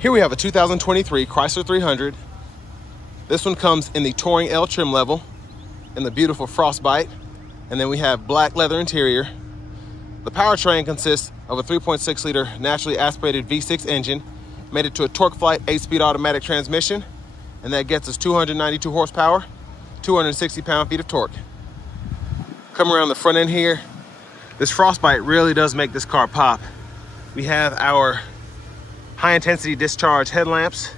Here we have a 2023 Chrysler 300. This one comes in the Touring L trim level in the beautiful Frostbite. And then we have black leather interior. The powertrain consists of a 3.6 liter naturally aspirated V6 engine, made it to a TorqueFlite 8-speed automatic transmission, and that gets us 292 horsepower, 260 pound-feet of torque. Coming around the front end here, this Frostbite really does make this car pop. We have our high-intensity discharge headlamps,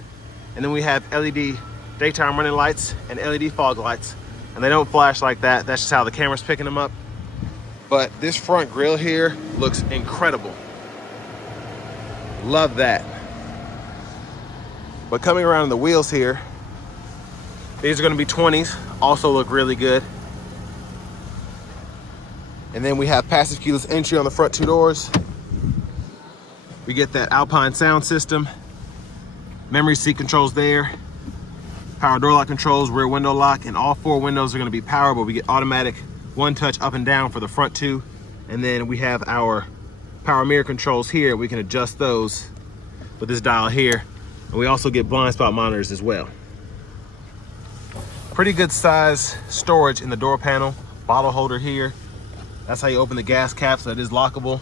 and then we have LED daytime running lights and LED fog lights. And they don't flash like that. That's just how the camera's picking them up. But this front grille here looks incredible. Love that. But coming around the wheels here, these are gonna be 20s, also look really good. And then we have passive keyless entry on the front two doors. We get that Alpine sound system, memory seat controls there, power door lock controls, rear window lock, and all four windows are gonna be power, but we get automatic one touch up and down for the front two. And then we have our power mirror controls here. We can adjust those with this dial here. And we also get blind spot monitors as well. Pretty good size storage in the door panel, bottle holder here. That's how you open the gas cap, so it is lockable.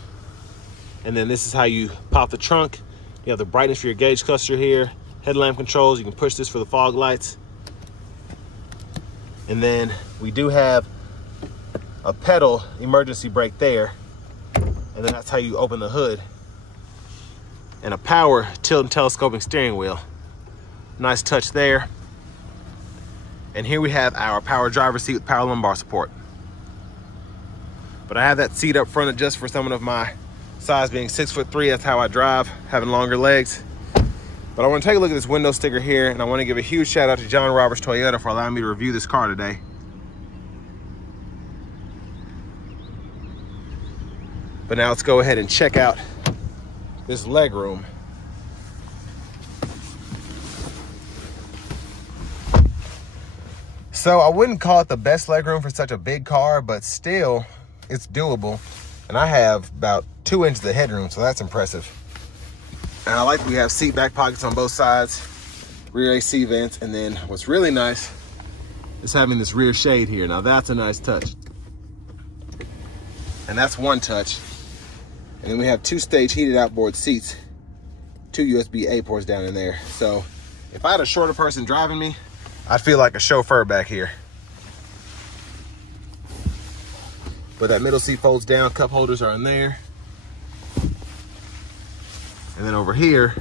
And then this is how you pop the trunk. You have the brightness for your gauge cluster here, headlamp controls. You can push this for the fog lights. And then we do have a pedal emergency brake there. And then that's how you open the hood. And a power tilt and telescoping steering wheel. Nice touch there. And here we have our power driver's seat with power lumbar support. But I have that seat up front just for someone of my size, being 6'3", that's how I drive, having longer legs. But I want to take a look at this window sticker here, and I want to give a huge shout out to John Roberts Toyota for allowing me to review this car today. But now let's go ahead and check out this leg room. So I wouldn't call it the best leg room for such a big car, but still it's doable. And I have about 2 inches of headroom, so that's impressive. And I like that we have seat back pockets on both sides, rear AC vents, and then what's really nice is having this rear shade here. Now that's a nice touch. And that's one touch. And then we have 2-stage heated outboard seats, 2 USB-A ports down in there. So if I had a shorter person driving me, I'd feel like a chauffeur back here. But that middle seat folds down, cup holders are in there. And then over here,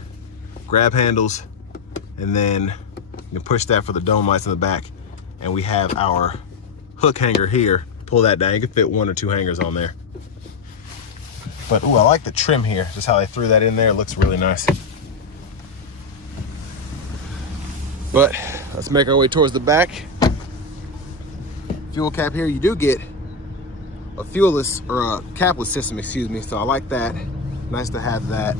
grab handles, and then you can push that for the dome lights in the back. And we have our hook hanger here. Pull that down, you can fit 1 or 2 hangers on there. But ooh, I like the trim here, just how they threw that in there. It looks really nice. But let's make our way towards the back. Fuel cap here, you do get a fuelless, or a capless system, excuse me. So I like that. Nice to have that.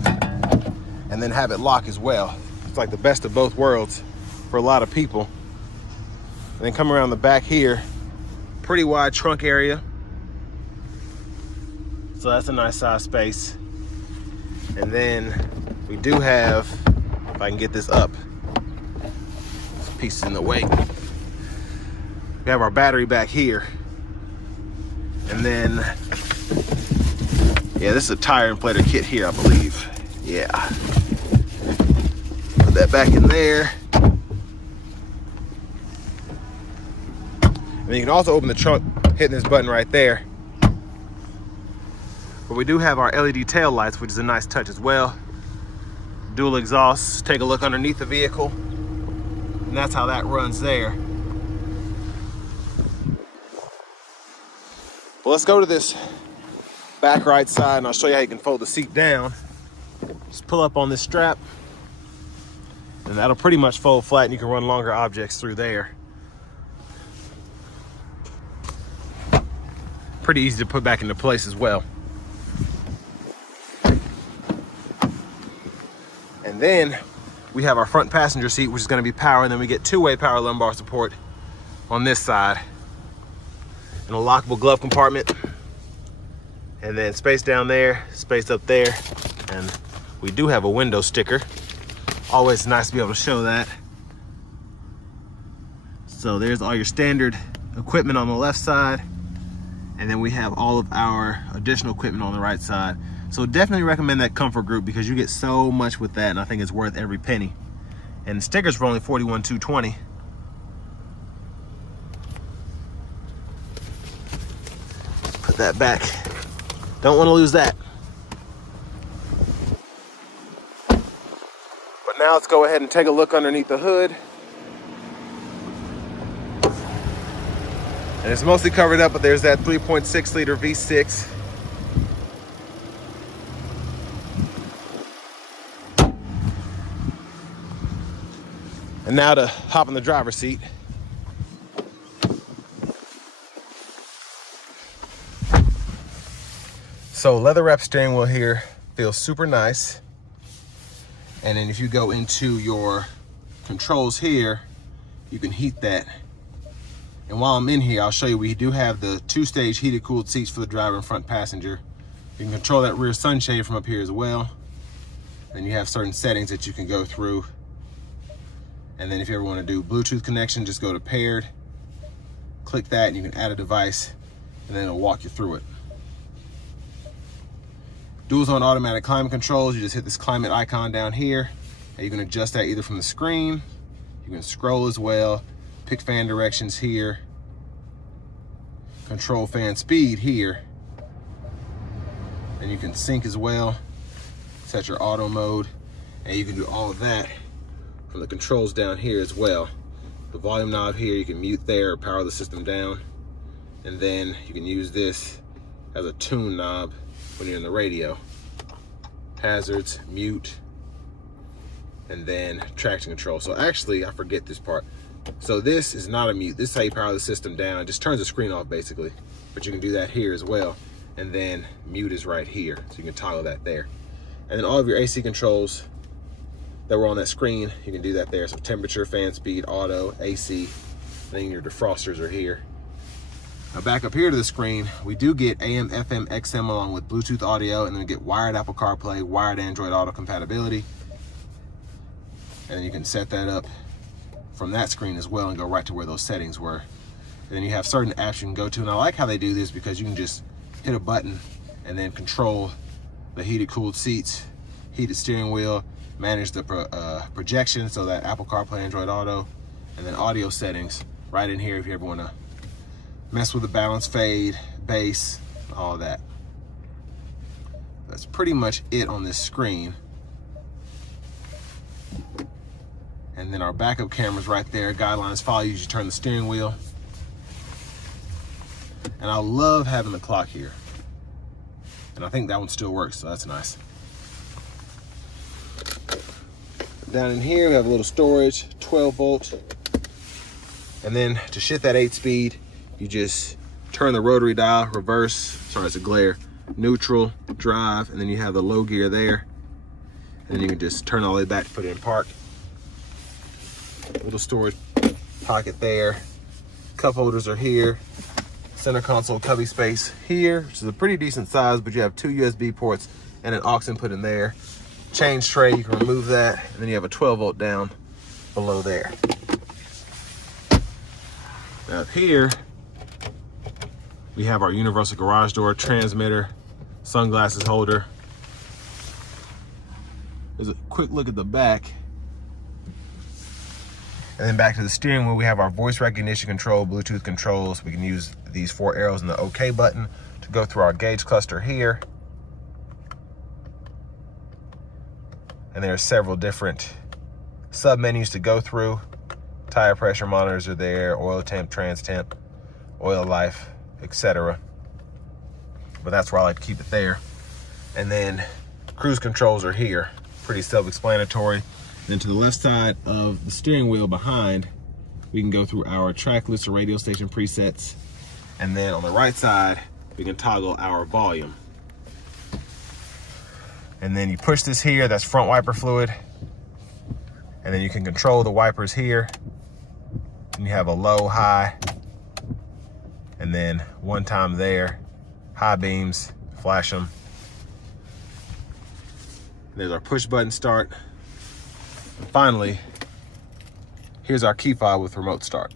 And then have it lock as well. It's like the best of both worlds for a lot of people. And then come around the back here, pretty wide trunk area. So that's a nice size space. And then we do have, if I can get this up, this piece is in the way. We have our battery back here. And then, yeah, this is a tire inflator kit here, I believe. Yeah. Put that back in there. And you can also open the trunk hitting this button right there. But we do have our LED tail lights, which is a nice touch as well. Dual exhausts. Take a look underneath the vehicle. And that's how that runs there. Well, let's go to this back right side and I'll show you how you can fold the seat down. Just pull up on this strap and that'll pretty much fold flat and you can run longer objects through there. Pretty easy to put back into place as well. And then we have our front passenger seat, which is going to be power, and then we get 2-way power lumbar support on this side. And a lockable glove compartment. And then space down there, space up there. And we do have a window sticker. Always nice to be able to show that. So there's all your standard equipment on the left side, and then we have all of our additional equipment on the right side. So definitely recommend that comfort group because you get so much with that, and I think it's worth every penny. And the stickers were only $41,220. Put that back. Don't want to lose that. But now let's go ahead and take a look underneath the hood. And it's mostly covered up, but there's that 3.6 liter V6. And now to hop in the driver's seat. So leather wrap steering wheel here feels super nice. And then if you go into your controls here, you can heat that. And while I'm in here, I'll show you, we do have the 2-stage heated cooled seats for the driver and front passenger. You can control that rear sunshade from up here as well. And you have certain settings that you can go through. And then if you ever want to do Bluetooth connection, just go to paired, click that, and you can add a device, and then it'll walk you through it. Dual zone automatic climate controls, you just hit this climate icon down here, and you can adjust that either from the screen, you can scroll as well, pick fan directions here, control fan speed here, and you can sync as well, set your auto mode, and you can do all of that from the controls down here as well. The volume knob here, you can mute there or power the system down, and then you can use this as a tune knob when you're in the radio. Hazards, mute, and then traction control. So actually, I forget this part. So this is not a mute. This is how you power the system down. It just turns the screen off basically. But you can do that here as well. And then mute is right here. So you can toggle that there. And then all of your AC controls that were on that screen, you can do that there. So temperature, fan speed, auto, AC, and then your defrosters are here. Now back up here to the screen, we do get AM, FM, XM along with Bluetooth audio, and then we get wired Apple CarPlay, wired Android Auto compatibility. And then you can set that up from that screen as well and go right to where those settings were. And then you have certain apps you can go to, and I like how they do this because you can just hit a button and then control the heated cooled seats, heated steering wheel, manage the projection, so that Apple CarPlay, Android Auto, and then audio settings right in here if you ever want to mess with the balance, fade, bass, all of that. That's pretty much it on this screen. And then our backup camera's right there. Guidelines follow you as you turn the steering wheel. And I love having the clock here. And I think that one still works, so that's nice. Down in here, we have a little storage, 12 volt. And then to shift that 8-speed, you just turn the rotary dial, reverse, sorry, it's a glare, neutral, drive, and then you have the low gear there. And then you can just turn all the way back to put it in park. Little storage pocket there. Cup holders are here. Center console cubby space here, which is a pretty decent size, but you have 2 USB ports and an aux input in there. Change tray, you can remove that, and then you have a 12 volt down below there. Now up here, we have our universal garage door, transmitter, sunglasses holder. There's a quick look at the back. And then back to the steering wheel, we have our voice recognition control, Bluetooth controls. We can use these 4 arrows and the OK button to go through our gauge cluster here. And there are several different sub-menus to go through. Tire pressure monitors are there, oil temp, trans temp, oil life, etc. But that's where I like to keep it there. And then cruise controls are here. Pretty self-explanatory. Then to the left side of the steering wheel behind, we can go through our track looser radio station presets. And then on the right side, we can toggle our volume. And then you push this here, that's front wiper fluid. And then you can control the wipers here. And you have a low, high, and then one time there, high beams, flash them. There's our push button start. And finally, here's our key fob with remote start.